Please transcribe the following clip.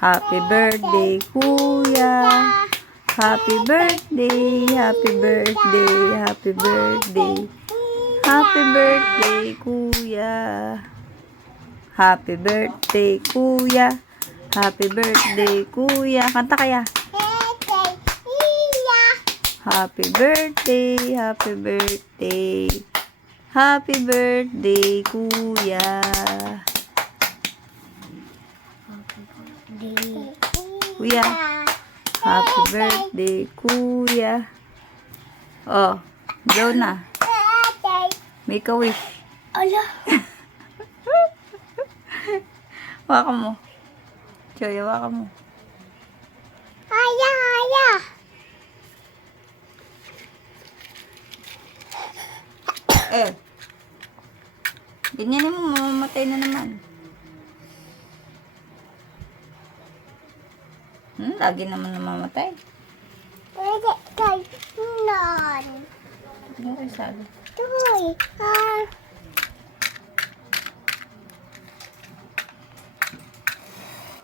Happy birthday, kuya. Happy birthday, happy birthday, happy birthday. Happy birthday, kuya. Happy birthday, kuya. Happy birthday, kuya. Kanta kaya? Happy birthday, happy birthday. Happy birthday, kuya. Kuya. Happy birthday, kuya. Oh, blow na. Make a wish. Ala. Hawakan mo. Choy, hawakan mo. Haya. Ganyan mo, mamamatay na naman. Lagi naman namamatay. Pwede kayo nun. Ano kayo sabi? Tuloy.